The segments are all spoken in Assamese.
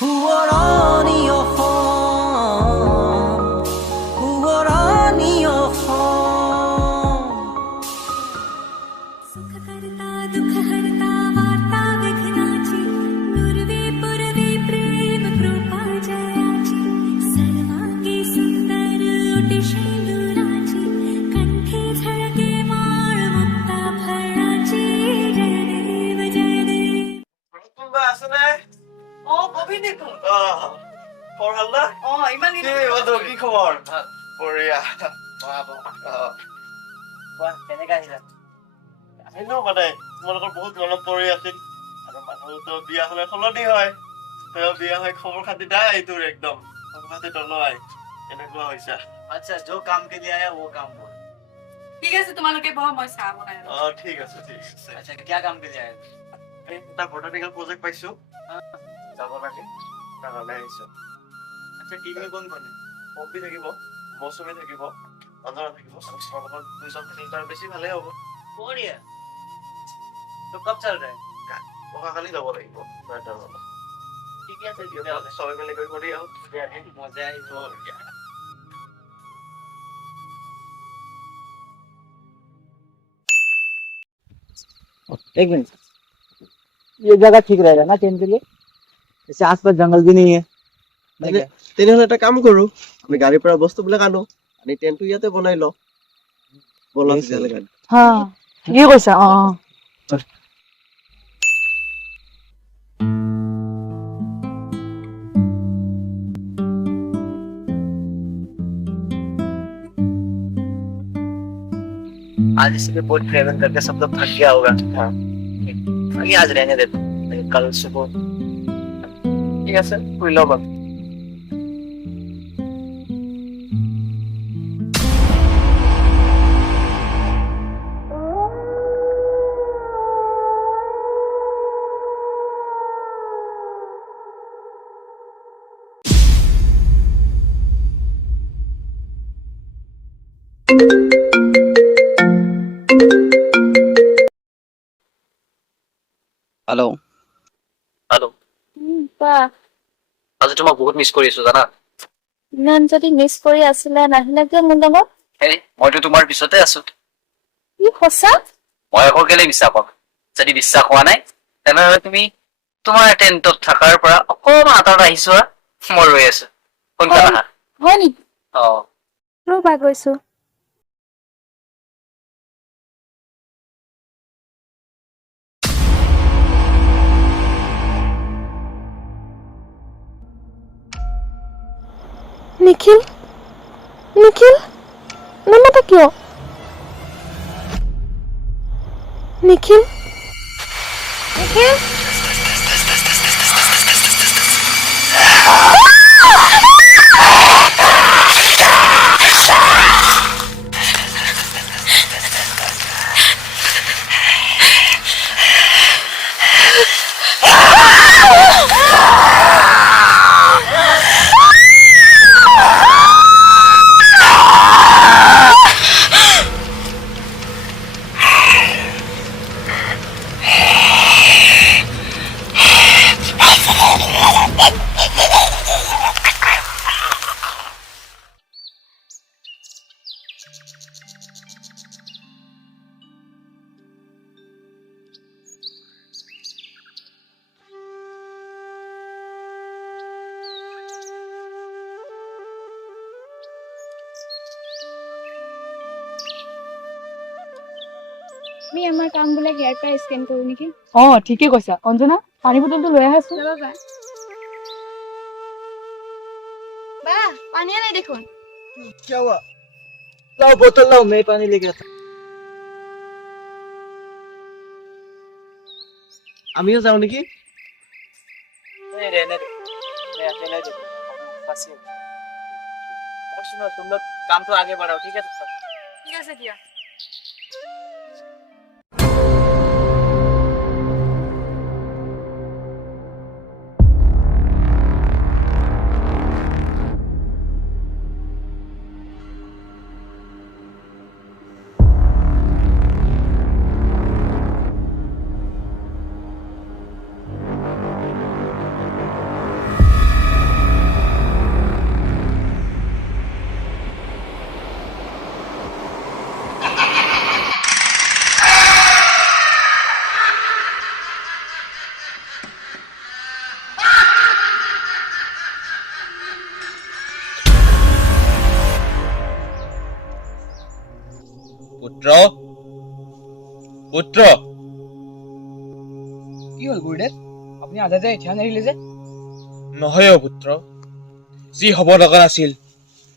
Who are on your phone? Who are on your phone? सुख करता दुख हरता वार्ता विघ्नाची दुर्वे पुरवे प्रेम कृपा जयाची सर्वांगी सुंदर ओटी शेंदुराची कंठी झळके माळ मुक्ता फळाची जय देव जय देव কোনোবা আছে নে? কবি দেখোন খবৰ ভাল না? ইমান কি বন্ধু, কি খবৰ? বঢ়িয়া। কেনেকে আহিলা আহিলো মানে তোমালোকৰ বহুত মনত পৰি আছিল আৰু মানুহতো বিয়া হলে সলনি হয়। তই বিয়া হৈ খবৰ খাতি নাই তোৰ, একদম খবৰ খাতি নলয়, এনেকুৱা হৈছে। আচ্ছা जो काम के लिए आया वो काम बोल ঠিক আছে তোমালোকে বহা মই চাহ বনাই আছো ঠিক আছে ঠিক আছে। अच्छा क्या काम के लिए आया এটা বটানিকেল প্ৰজেক্ট পাইছো, যাব লাগে, তাৰ কাৰণে আহিছো। अच्छा टीम में कौन कौन है পম্পী থাকিব, মৌচুমী থাকিব, অঞ্জনা থাকিব, আৰু তোমালোকৰ দুইজন তিনিটাৰ বেছি ভালেই হ'ব। बढ़िया तो कब चल रहा है অহাকালি যাব লাগিব। ठीक है চবে মিলি কৰি আহো। मजा आएगा एक मिनट, ये जगह ठीक रहेगा ना टेंट के लिए? जैसे आसपास जंगल भी नहीं है। তেনেহলে এটা কাম কৰো, আমি গাড়ীৰ পৰা বস্তুবিলাক আনো, আনি টেণ্টটো ইয়াতে বনাই লওঁ। বলা তেতিয়াহ'লে গাড়ী। হ্যাঁ ঠিকই কৈছা आज इसी पे बोट ट्रेवल करके सब लोग थक गया होगा आगे आज रहने दे कल सुबह ठीक है सर कोई लो बात हेलो हेलो কোৱা आज তোমাক বহুত মিছ কৰি আছো জানা ইমান যদি মিছ কৰি আছিলে নাহিলে কিয় মোৰ লগত হেৰি মইতো তোমাৰ পিছতে আছো কি সঁচা মই আকৌ কেলে বিশ্বাস পাম যদি বিশ্বাস হোৱা নাই তেনেহ'লে তুমি তোমাৰ টেণ্টত থকাৰ পৰা অকণমান আঁতৰত আহিছোৱা মই ৰৈ আছো সোনকালে আহা হয় নেকি অ ৰ'বা গৈছো নিখিল নিখিল নামাতা কিয় নিখিল নিখিল আমি আমাৰ কামবিলাক ইয়াৰ পৰা স্কেন কৰো নেকি ঠিকেই কৈছা অঞ্জনা পানী বটলটো লৈ আহাচোন ৰ'বা বা পানী নাই দেখোন क्या हुआ? लाओ बोतल लाओ, मैं पानी लेके आता। আমিও যাও নেকি? नहीं रहने दो मैं अकेले देखो फंसी और सुनो तुम लोग काम तो आगे बढ़ाओ ठीक है तो सर ঠিক আছে দিয়া পুত্ৰ পুত্ৰ কি হ'ল গুৰুদেৱ আপুনি আধাতে ধ্যান এৰিলে যে নহয় পুত্ৰ যি হ'ব লগা নাছিল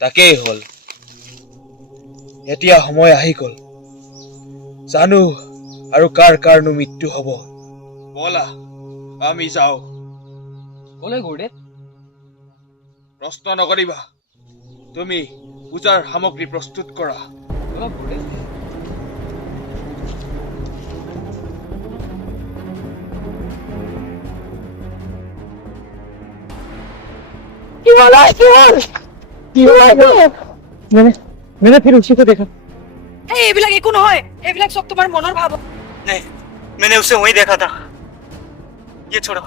তাকেই হ'ল এতিয়া সময় আহি গ'ল জানো আৰু কাৰ কাৰণো মৃত্যু হ'ব বলা আমি যাওঁ ক'লে গুৰুদেৱ প্ৰশ্ন নকৰিবা তুমি পূজাৰ সামগ্ৰী প্ৰস্তুত কৰা অলপ গুৰুদেৱ मैंने फिर उसी को देखा এই এইবিলাক একো নহয় এইবিলাক চব তোমাৰ মনৰ ভাৱ नहीं मैंने उसे वहीं देखा था ये छोड़ो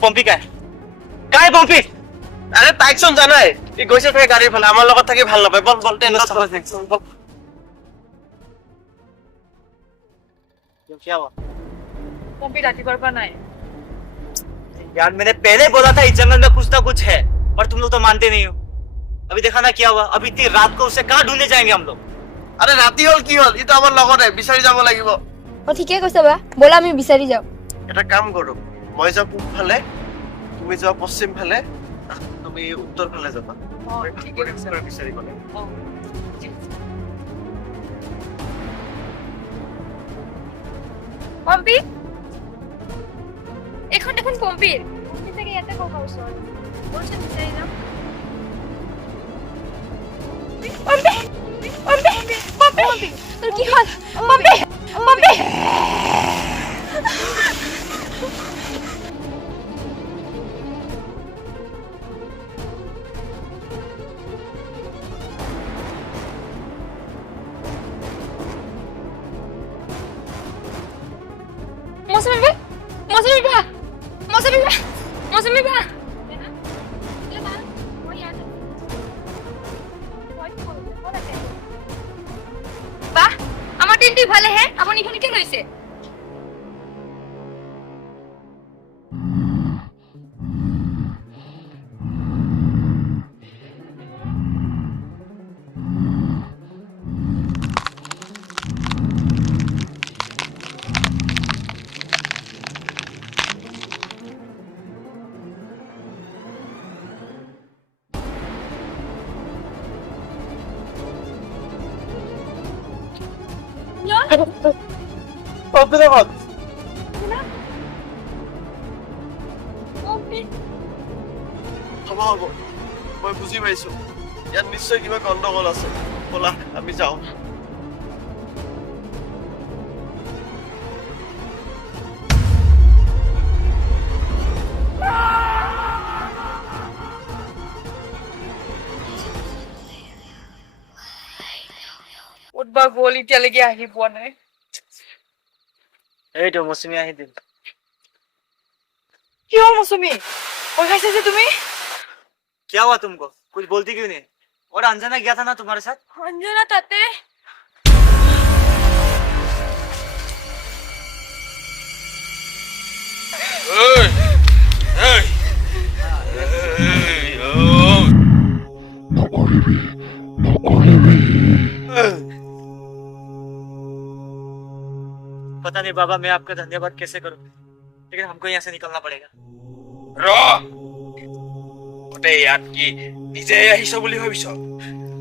পম্পি का है পম্পি আরে তাইকচোন জানাই ই গৈছে থাকে গাড়ীৰ ফালে আমাৰ লগত থাকি ভাল নাপায় বল বল টেন্ডাৰ বল क्या हुआ পম্পি ৰাতিপুৱাৰ পৰা নাই यार मैंने पहले बोला था इस जंगल में कुछ ना कुछ है पर तुम लोग तो मानते नहीं हो अभी देखा ना क्या हुआ अभी इतनी रात को उसे कहाँ ढूंढने जाएंगे हम लोग আরে ৰাতি হ'ল কি হ'ল ইটো আমাৰ লগতে বিচাৰি যাব লাগিব অ ঠিকে কৈছা বা ব'লা আমি বিচাৰি যাওঁ এটা কাম কৰো মই যাওঁ পূব ফালে তুমি যোৱা পশ্চিম ফালে তুমি উত্তৰ ফালে যাবা ঠিক আছে বিচাৰিব লাগিব পম্পি এখন দেখোন পম্পিৰ পম্পি চাগে ইয়াতে ক'ব ওচৰত বলচোন বিচাৰি যাওঁ পম্পি পম্পি পম্পি পম্পি তোৰ কি হ'ল পম্পি পম্পি মৌচুমী বা বাহ আমাৰ দিনটো ভালেহে আপুনি এখানে কি লৈছে পম্পি দেখত হ'ব হ'ব মই বুজি পাইছো ইয়াত নিশ্চয় কিবা গণ্ডগোল আছে ব'লা আমি যাওঁ উঠবা গ'ল এতিয়ালৈকে আহি পোৱা নাই এইটো মৌচুমী আহি দিল কিয় মৌচুমী ভয় খাইছা যে তুমি क्या हुआ तुमको कुछ बोलती क्यों नहीं और अंजना गया था ना तुम्हारे साथ অঞ্জনা তাতে पता नहीं बाबा मैं आपका धन्यवाद कैसे करूं लेकिन हमको यहाँ से निकलना पड़ेगा গোটেই ইয়াত কি নিজে আহিছ বুলি ভাবিছ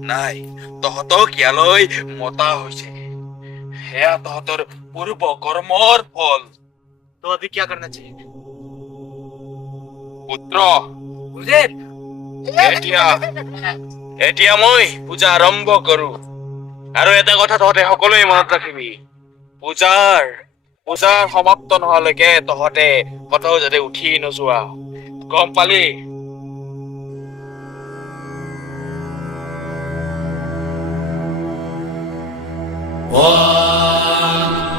নাই তহঁতক ইয়ালৈ মতা হৈছে সেয়া তহঁতৰ পূৰ্ব কৰ্মৰ ফল तो अभी क्या करना चाहिए পুত্ৰ এতিয়া মই পূজা আৰম্ভ কৰো আৰু এটা কথা তহঁতে সকলোৱে মনত ৰাখিবি পূজাৰ সমাপ্ত নোহোৱালৈকে তহঁতে কতও যাতে উঠি নোযোৱা গম পালি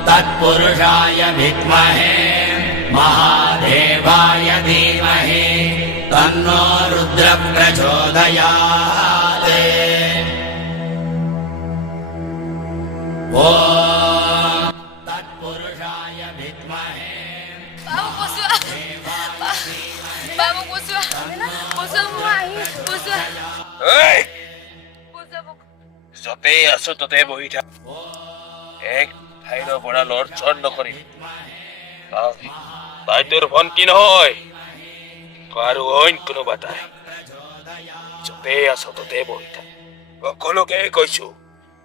तत्पुरुषाय विद्महे महादेवाय धीमहि तन्नो रुद्र प्रचोदयात् ॐ तत्पुरुषाय विद्महे বাবু বসুৱা বাবু বসুৱা বসুৱা মই আহি বসুৱা য'তেই আছো ততে বহি থাক এক ঠাইৰ পৰা লৰচৰ নকৰিবি তাই তোৰ ভণ্টি নহয় আৰু অইন কোনোবা তাই য'তে আছ ততে বহি থাক সকলোকে কৈছো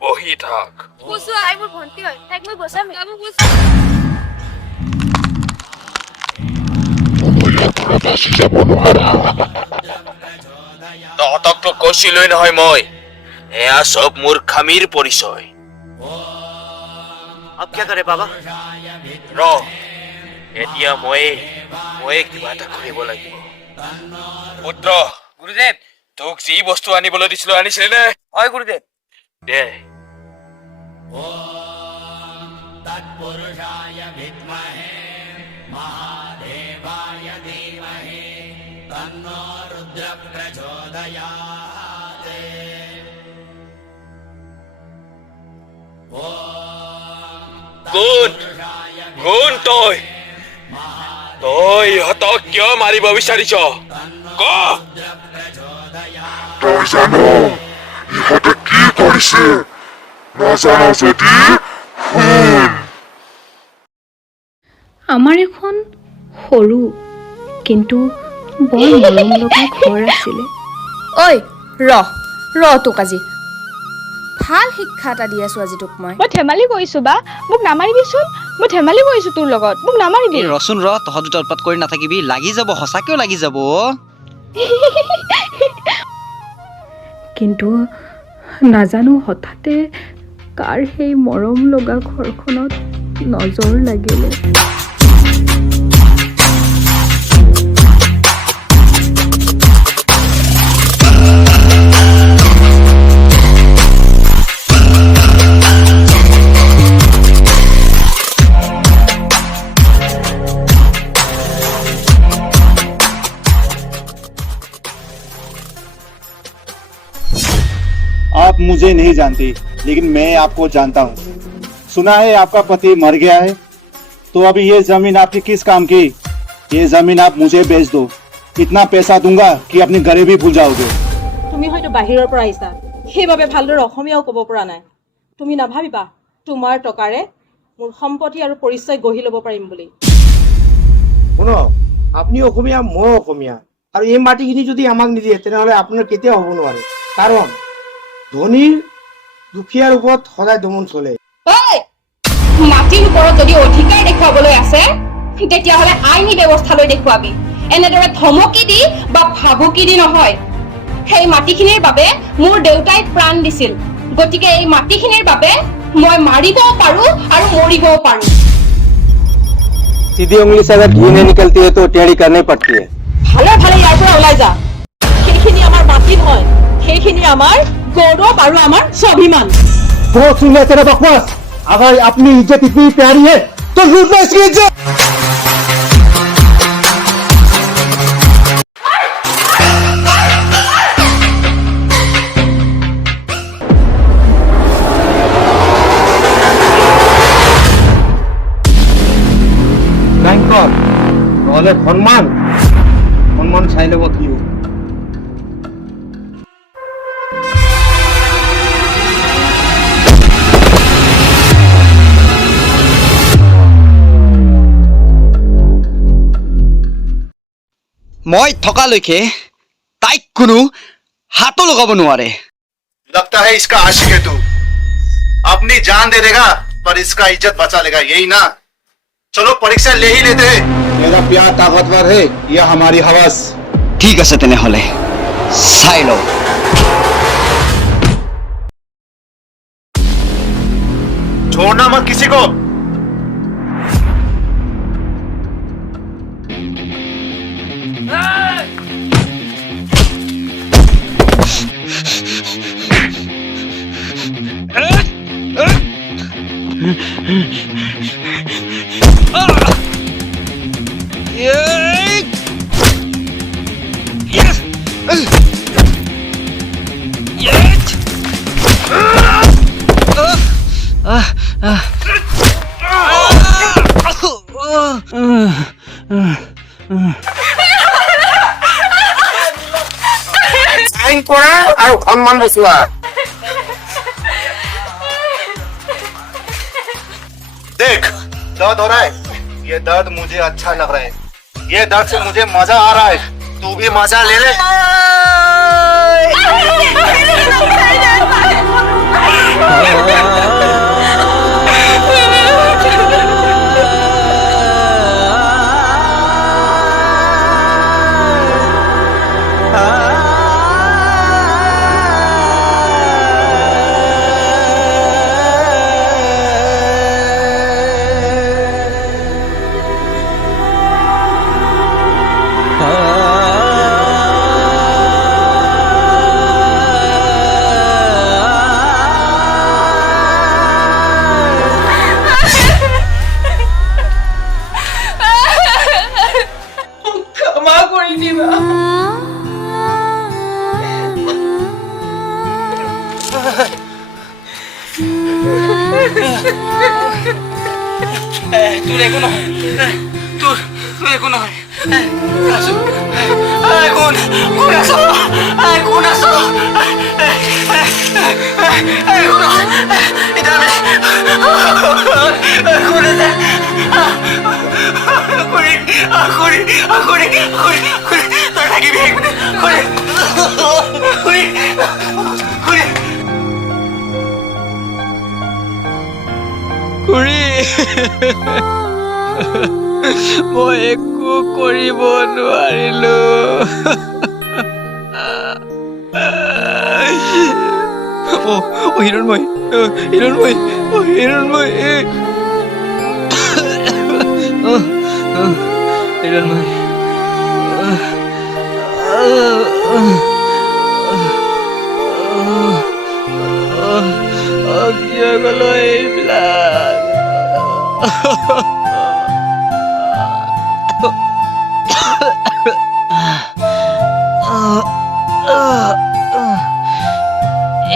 বহি থাক বচোৱা তাই মোৰ ভণ্টি হয় তাইক মই বচাম তহঁতকতো কৈছিলোই নহয় মই এয়া চব মূৰ্খামিৰ পৰিচয় अब क्या करे बाबा ৰ এতিয়া মই কিবা এটা কৰিব লাগিব পুত্ৰ গুৰুদেৱ তোক যি বস্তু আনিবলৈ দিছিলো আনিছিলে নে হয় গুৰুদেৱ দে কোন তই ইহঁতক কিয় মাৰিব বিচাৰিছ ক তই জানো ইহঁতে কি কৰিছে নাজানো যদি শুন আমাৰ এখন সৰু কিন্তু বৰ মৰম লগা ঘৰ আছিলে ঐ ৰ তোক আজি ভাল শিক্ষা এটা দি আছো আজি তোক মই ধেমালি কৰিছো বা মোক নামাৰিবিচোন মই ধেমালি কৰিছো তোৰ লগত মোক নামাৰিবি ৰচোন ৰ তহঁত দুটা উৎপাত কৰি নাথাকিবি লাগি যাব সঁচাকেও লাগি যাব কিন্তু নাজানো হঠাতে কাৰ সেই মৰম লগা ঘৰখনত নজৰ লাগিলে आप मुझे नहीं जानती लेकिन मैं आपको जानता हूँ सुना है आपका पति मर गया है तो अभी ये जमीन आपकी किस काम की ये जमीन आप मुझे बेच दो इतना पैसा दूंगा कि अपनी गरीबी भूल जाओगे তুমি হয়তো বাহিৰৰ পৰা আহিছা সেইবাবে ভালদৰে অসমীয়াও ক'ব পৰা নাই তুমি নাভাবিবা তোমাৰ টকাৰে মোৰ সম্পত্তি আৰু পৰিচয় গঢ়ি ল'ব পাৰিম বুলি শুনক আপুনি অসমীয়া মই অসমীয়া আৰু এই মাটিখিনি যদি আমাক নিদিয়ে তেনেহ'লে আপোনাৰ কেতিয়াও হ'ব নোৱাৰে কাৰণ ধনীৰ দুখীয়াৰ ওপৰত সদায় দমন চলে মাটিৰ ওপৰত যদি অধিকাৰ দেখুৱাবলৈ আছে তেতিয়াহ'লে আইনী ব্যৱস্থালৈ দেখুৱাবি এনেদৰে ধমকি দি বা ভাবুকি দি নহয় সেই মাটিখিনিৰ বাবে মোৰ দেউতাই প্ৰাণ দিছিল গতিকে এই মাটিখিনিৰ বাবে মই মাৰিবও পাৰো আৰু মৰিবও পাৰো सीधी उंगली से अगर घी नहीं निकलती है तो टेढ़ी करनी पड़ती है ভালে ভালে ইয়াৰ পৰা ওলাই যা সেইখিনি আমাৰ মাটি নহয় সেইখিনি আমাৰ গৌৰৱ আৰু আমাৰ স্বাভিমান बहुत सुन तेरा बकवास अगर अपनी इज्जत इतनी प्यारी है तो लूट लो इसकी इज्जत নহ'লে সন্মান চাই ল'ব কি মই থকালৈকে তাইক কোনো হাতো লগাব নোৱাৰে लगता है इसका आशिक है तू अपनी जान दे देगा पर इसका इज्जत बचा लेगा यही ना चलो परीक्षा ले ही लेते हैं मेरा प्यार ताकतवर है या हमारी हवस ঠিক আছে তেনেহ'লে চাই লওঁ छोड़ना मत किसी को আইন কৰা আৰু সন্মান বচোৱা देख दर्द हो रहा है, ये दर्द मुझे अच्छा लग रहा है, ये दर्द से मुझे मजा आ रहा है, तू भी मजा ले ले। তোৰ একো নহয়, তোৰ একো নহয়। কোন আছ? কোন আছ? একো নহয়, এতিয়া আমি কোন আছে? তই থাকিবি খুৰী, মই একো কৰিব নোৱাৰিলো। হিৰণময়, হিৰণময়, হিৰণময়, হিৰণময়, কি হৈ গ'ল এইবিলাক?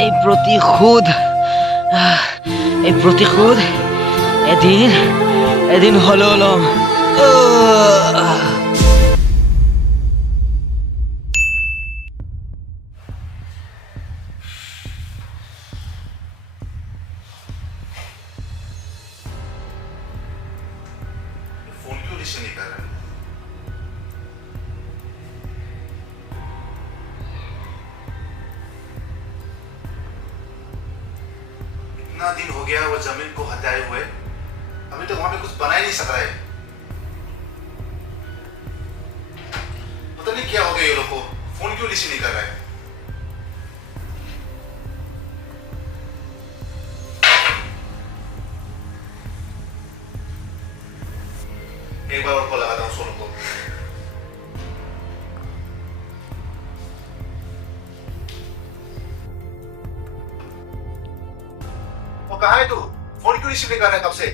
এই প্ৰতিশোধ এদিন হলেও ল'ম। फोन क्यों रिसीव नहीं कर रहा है? इतना दिन हो गया वो जमीन को हटाए हुए, अभी तक वहां पे कुछ बना ही नहीं सक रहा है। पता नहीं क्या हो गया ये लोग को, फोन क्यों रिसीव नहीं कर रहा है? एक बार और कॉल लगाता हूँ सोनू को। वो कहाँ है तू? फोन क्यों रिसीव नहीं कर रहा है कब से?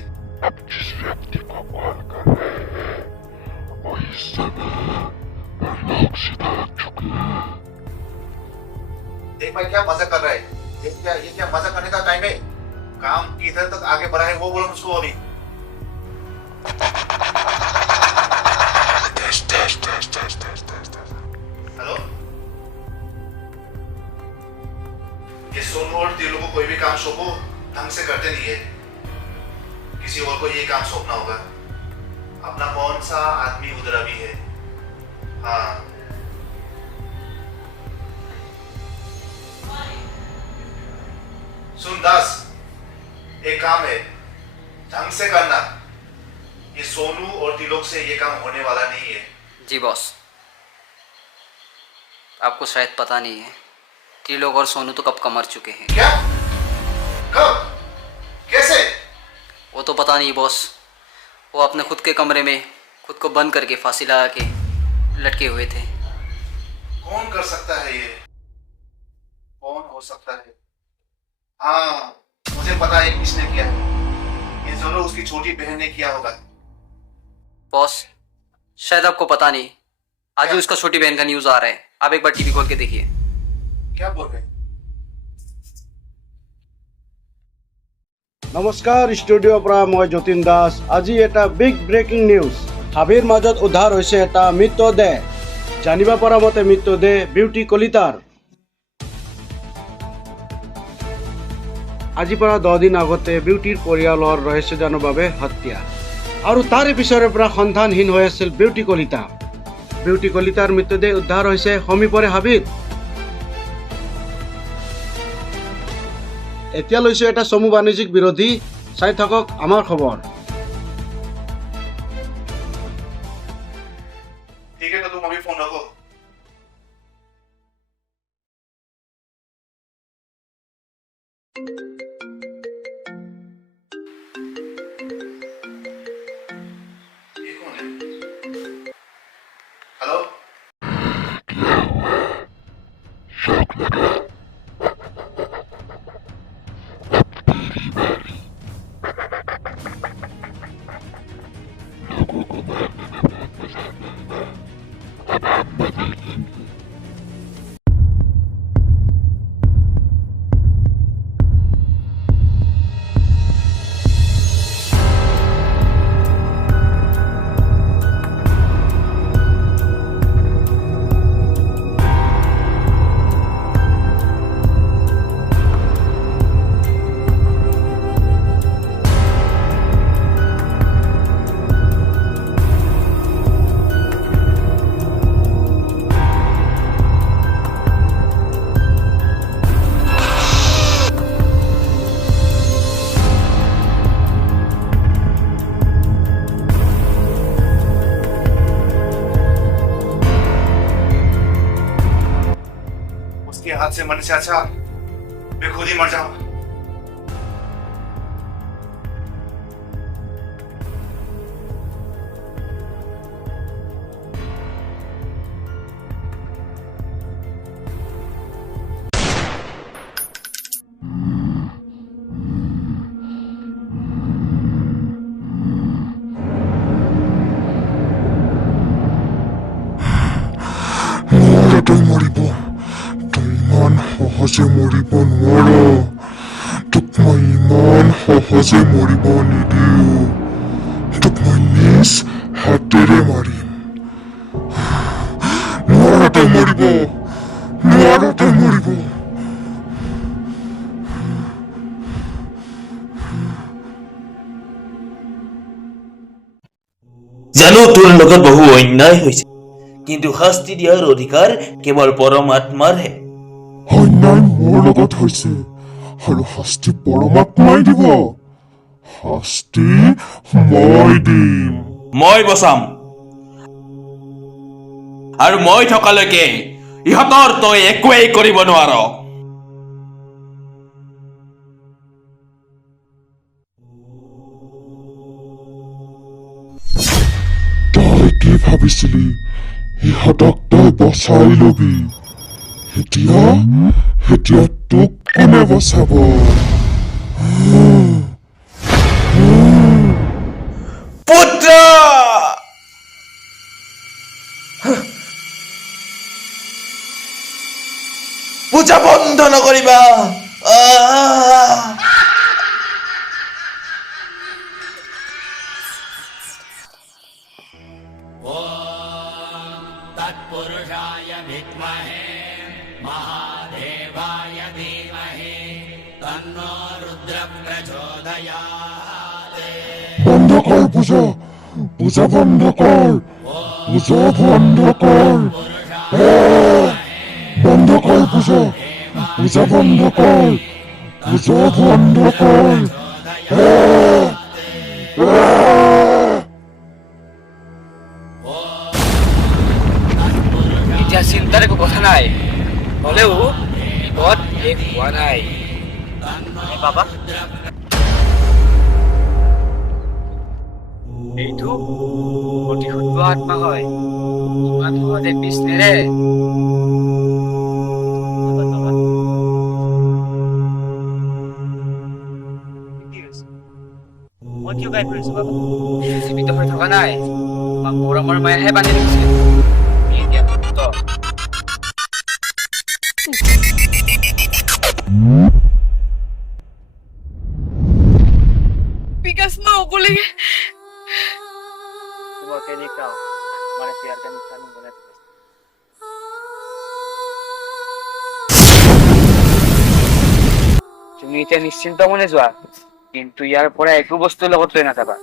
अब जिस व्यक्ति को कॉल कर रहे हैं वही समय पर लोग सीधा चुके हैं। देख भाई क्या मजा कर रहा है? ये क्या मजा करने का टाइम है? काम किधर तक आगे बढ़ा है वो बोलो मुझको अभी। हेलो, ये सोनू और दिलू को कोई भी काम सौंपो ढंग से करते नहीं है, किसी और को ये काम सौंपना होगा। अपना कौन सा आदमी उधर अभी है? हाँ सुन दास, एक काम है ढंग से करना, ये सोनू और तिलोक से ये काम होने वाला नहीं है। जी बॉस, आपको शायद पता नहीं है, त्रिलोक और सोनू तो कब का मर चुके हैं। क्या? कब? कैसे? वो तो पता नहीं बॉस, वो अपने खुद के कमरे में खुद को बंद करके फांसी लगा के लटके हुए थे। कौन कर सकता है ये? कौन हो सकता है? हाँ मुझे पता है किसने किया है, ये जरूर उसकी छोटी बहन ने किया होगा। बॉस शायद आपको पता नहीं, आज ही उसका छोटी बहन का न्यूज आ रहा है, आप एक बार टीवी खोल के देखिए। क्या बोल रहे हैं? নমস্কাৰ ষ্টুডিঅ'ৰ পৰা মই যতীন দাস। আজি এটা বিগ ব্ৰেকিং নিউজ। হাবিৰ মাজত উদ্ধাৰ হৈছে এটা মৃতদেহ। জানিব পৰা মতে মৃতদেহ বিউটি কলিতাৰ। আজিৰ পৰা 10 দিন আগতে বিউটিৰ পৰিয়ালৰ ৰহস্যজনৰ বাবে হত্যা আৰু তাৰে পিছৰে পৰা সন্ধানহীন হৈ আছিল বিউটি কলিতা। বিউটি কলিতাৰ মৃতদেহ উদ্ধাৰ হৈছে সমীপৰে হাবিত। এতিয়া লৈছো এটা চমু বাণিজ্যিক বিৰোধী। চাই থাকক আমাৰ খবৰ। ठीक है तो तुम अभी फोन रखो। ये कौन है? हेलो? शौक लगा लोगों को मारने में बहुत मजा आता है ना। अब हम मजे लेंगे। उसके हाथ से मरने से अच्छा मैं खुद ही मर जाऊं। তই মৰিব, তই ইমান সহজে মৰিব নোৱাৰ। তোক মই ইমান সহজে মৰিব নিদিওঁ। তোক মই নিজ হাতেৰে মাৰিম। নোৱাৰ তই মৰিব, নোৱাৰ তই মৰিব। জানো তোৰ লগত বহু অন্যায় হৈছে, কিন্তু শাস্তি দিয়াৰ অধিকাৰ কেৱল পৰমাত্মাৰহে। অন্যায় মোৰ লগত হৈছে আৰু শাস্তি পৰমাত্মাই দিব। শাস্তি মই দিম। মই বচাম, আৰু মই থকালৈকে ইহঁতৰ তই একোৱেই কৰিব নোৱাৰ। তই কি ভাবিছিলি ইহঁতক তই বচাই লবি? এতিয়া তোক কোনে বচাব? পুত্ৰ! পূজা বন্ধ নকৰিবা। तत्पुरुषाय विद्महे महादेवाय धीमहि तन्नो रुद्र प्रचोदयात्। বন্ধ কর পূজা, পূজা বন্ধ কর, পূজা বন্ধ কর, বন্ধ কর পূজা, পূজা বন্ধ কর, পূজা বন্ধ কর। এতিয়া চিন্তাৰ একো কথা নাই, হলেও বিপদ শেষ হোৱা নাই। বাবা এইটো অতি শুদ্ধ আত্মা হয়, ইমান সহজে পিছ নেৰে। মই কিয় গাই ফুৰিছো বাবা? জীৱিত হৈ থকা নাই, বা মৰমৰ মায়েহে বান্ধি ৰাখিছে। এতিয়া মুক্ত। विकास मैं बोलेंगे तुम अकेले क्या हो? हमारे प्यार का नुकसान नहीं होना चाहिए। তুমি এতিয়া নিশ্চিন্ত মনে যোৱা, কিন্তু ইয়াৰ পৰা একো বস্তুৰ লগত লৈ নাযাবা।